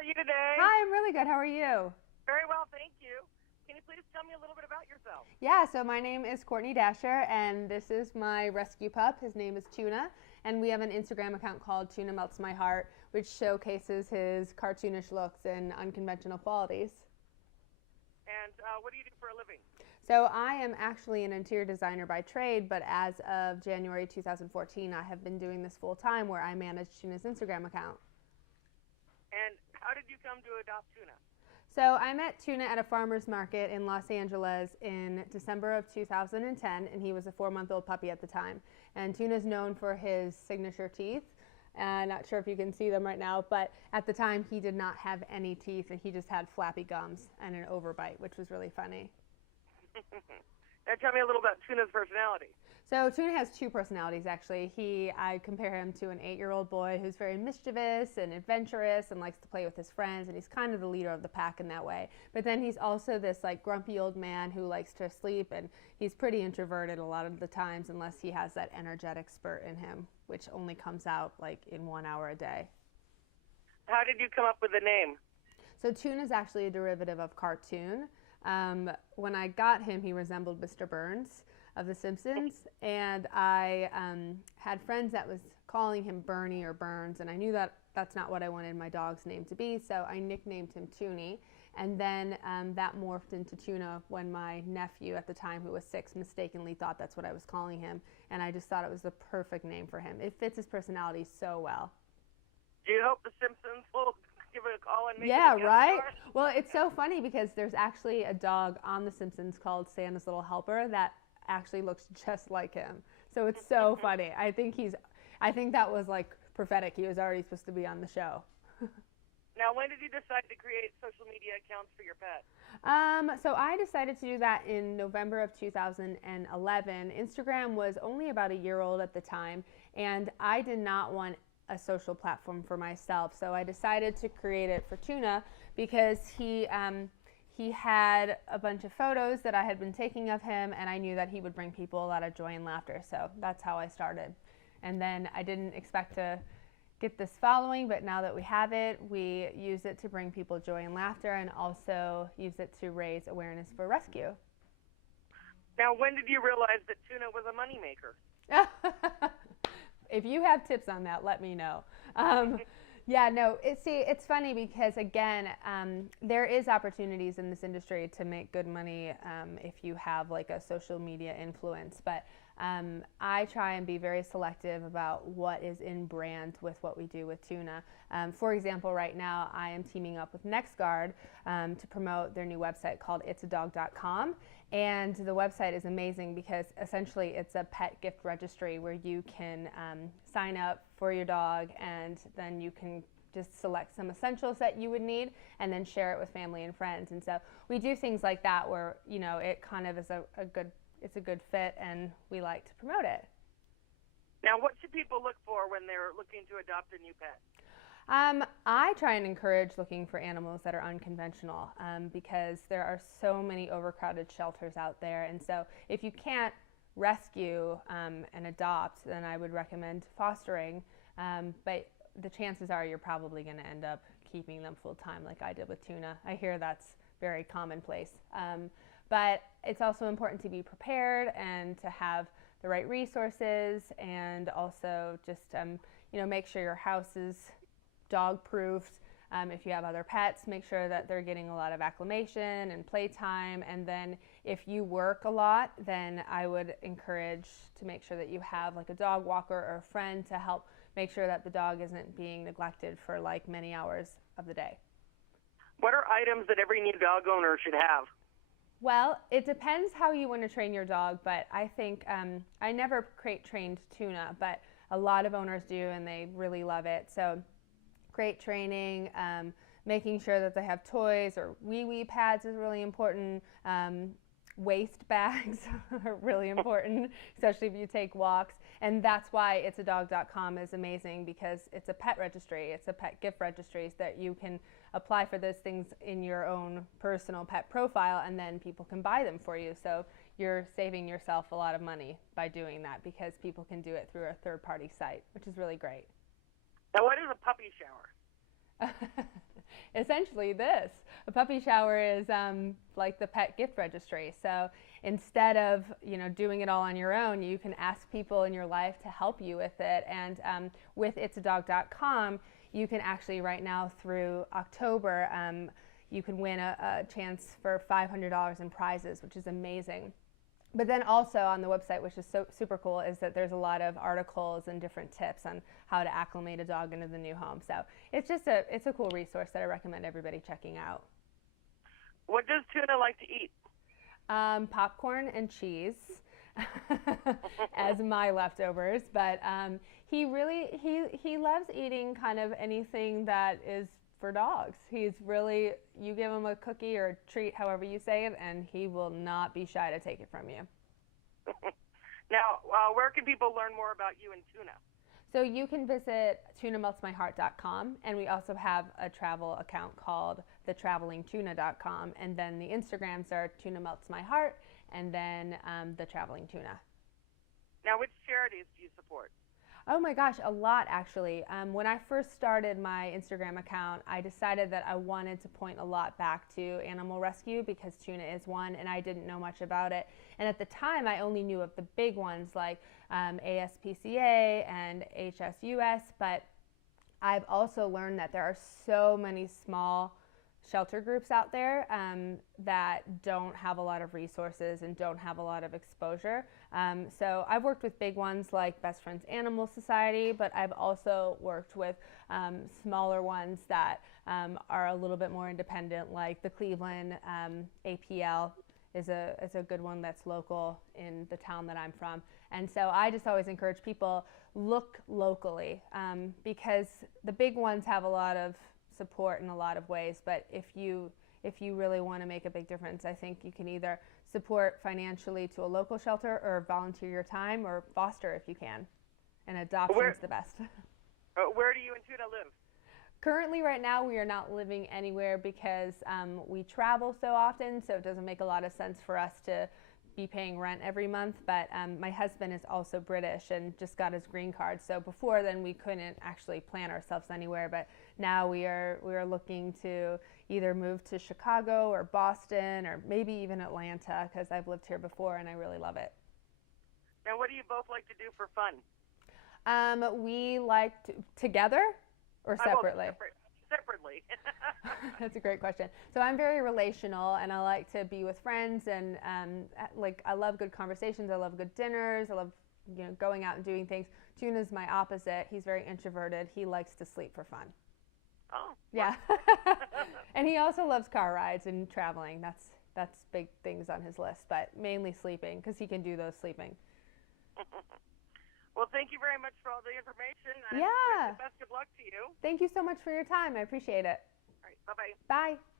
are you today? Hi, I'm really good. How are you? Very well, thank you. Can you please tell me a little bit about yourself? Yeah, so my name is Courtney Dasher, and this is my rescue pup. His name is Tuna, and we have an Instagram account called Tuna Melts My Heart, which showcases his cartoonish looks and unconventional qualities. And what do you do for a living? So I am actually an interior designer by trade, but as of January 2014, I have been doing this full time where I manage Tuna's Instagram account. And how did you come to adopt Tuna? So I met Tuna at a farmer's market in Los Angeles in December of 2010, and he was a 4-month-old puppy at the time. And Tuna's known for his signature teeth. I'm not sure if you can see them right now, but at the time he did not have any teeth, and he just had flappy gums and an overbite, which was really funny. Now tell me a little about Tuna's personality. So Tuna has two personalities, actually. I compare him to an 8-year-old boy who's very mischievous and adventurous and likes to play with his friends, and he's kind of the leader of the pack in that way. But then he's also this like grumpy old man who likes to sleep, and he's pretty introverted a lot of the times unless he has that energetic spurt in him, which only comes out like in 1 hour a day. How did you come up with the name? So Tuna is actually a derivative of cartoon. When I got him, he resembled Mr. Burns of The Simpsons, and I had friends that was calling him Bernie or Burns, and I knew that that's not what I wanted my dog's name to be, so I nicknamed him Toonie, and then that morphed into Tuna when my nephew at the time, who was 6, mistakenly thought that's what I was calling him, and I just thought it was the perfect name for him. It fits his personality so well. Do you hope The Simpsons will give it a call and make Yeah, it a guest right? star? Well, it's so funny because there's actually a dog on The Simpsons called Santa's Little Helper that actually looks just like him. So it's so funny. I think that was like prophetic. He was already supposed to be on the show. Now, when did you decide to create social media accounts for your pet? So I decided to do that in November of 2011. Instagram was only about a year old at the time, and I did not want a social platform for myself. So I decided to create it for Tuna because he had a bunch of photos that I had been taking of him, and I knew that he would bring people a lot of joy and laughter. So that's how I started. And then I didn't expect to get this following, but now that we have it, we use it to bring people joy and laughter, and also use it to raise awareness for rescue. Now, when did you realize that Tuna was a moneymaker? If you have tips on that, let me know. Yeah, no, it's funny because, again, there is opportunities in this industry to make good money if you have like a social media influence. But I try and be very selective about what is in brand with what we do with Tuna. For example, right now I am teaming up with NextGuard to promote their new website called itsadog.com. And the website is amazing because essentially it's a pet gift registry where you can sign up for your dog, and then you can just select some essentials that you would need and then share it with family and friends. And so we do things like that where, you know, it kind of is it's a good fit, and we like to promote it. Now, what should people look for when they're looking to adopt a new pet? I try and encourage looking for animals that are unconventional because there are so many overcrowded shelters out there. And so if you can't rescue and adopt, then I would recommend fostering. But the chances are you're probably going to end up keeping them full time like I did with Tuna. I hear that's very commonplace. But it's also important to be prepared and to have the right resources, and also just make sure your house is dog proofed. If you have other pets, make sure that they're getting a lot of acclimation and playtime. And then if you work a lot, then I would encourage to make sure that you have like a dog walker or a friend to help make sure that the dog isn't being neglected for like many hours of the day. What are items that every new dog owner should have? Well, it depends how you want to train your dog, but I think I never crate trained Tuna, but a lot of owners do, and they really love it. So crate training, making sure that they have toys or wee pads is really important. Waste bags are really important, especially if you take walks. And that's why itsadog.com is amazing, because it's a pet registry. It's a pet gift registry so that you can apply for those things in your own personal pet profile, and then people can buy them for you. So you're saving yourself a lot of money by doing that, because people can do it through a third-party site, which is really great. Now, what is a puppy shower? essentially this. A puppy shower is like the pet gift registry. So instead of doing it all on your own, you can ask people in your life to help you with it. And with itsadog.com, you can actually right now through October, you can win a chance for $500 in prizes, which is amazing. But then also on the website, which is super cool, is that there's a lot of articles and different tips on how to acclimate a dog into the new home. So it's a cool resource that I recommend everybody checking out. What does Tuna like to eat? Popcorn and cheese as my leftovers, but he loves eating kind of anything that is for dogs. You give him a cookie or a treat, however you say it, and he will not be shy to take it from you. Now, where can people learn more about you and Tuna? So you can visit tunameltsmyheart.com, and we also have a travel account called thetravelingtuna.com, and then the Instagrams are tunameltsmyheart and then the Traveling Tuna. Now, which charities do you support? Oh my gosh, a lot actually. When I first started my Instagram account, I decided that I wanted to point a lot back to animal rescue because Tuna is one and I didn't know much about it. And at the time, I only knew of the big ones like ASPCA and HSUS, but I've also learned that there are so many small shelter groups out there that don't have a lot of resources and don't have a lot of exposure. So I've worked with big ones like Best Friends Animal Society, but I've also worked with smaller ones that are a little bit more independent, like the Cleveland APL is a good one that's local in the town that I'm from. And so I just always encourage people, look locally, because the big ones have a lot of support in a lot of ways, but if you really want to make a big difference, I think you can either support financially to a local shelter or volunteer your time or foster if you can. And adoption's the best. Where do you and Tuna live? Currently, right now, we are not living anywhere because we travel so often, so it doesn't make a lot of sense for us to be paying rent every month. But my husband is also British and just got his green card. So before then, we couldn't actually plan ourselves anywhere. But now we are looking to either move to Chicago or Boston or maybe even Atlanta because I've lived here before and I really love it. Now, what do you both like to do for fun? We like together or separately? Separately. That's a great question. So I'm very relational and I like to be with friends and I love good conversations. I love good dinners. I love going out and doing things. Tuna's my opposite. He's very introverted. He likes to sleep for fun. Oh. Yeah. And he also loves car rides and traveling. That's big things on his list, but mainly sleeping because he can do those sleeping. Well, thank you very much for all the information. Yeah. Best of luck to you. Thank you so much for your time. I appreciate it. All right. Bye-bye. Bye.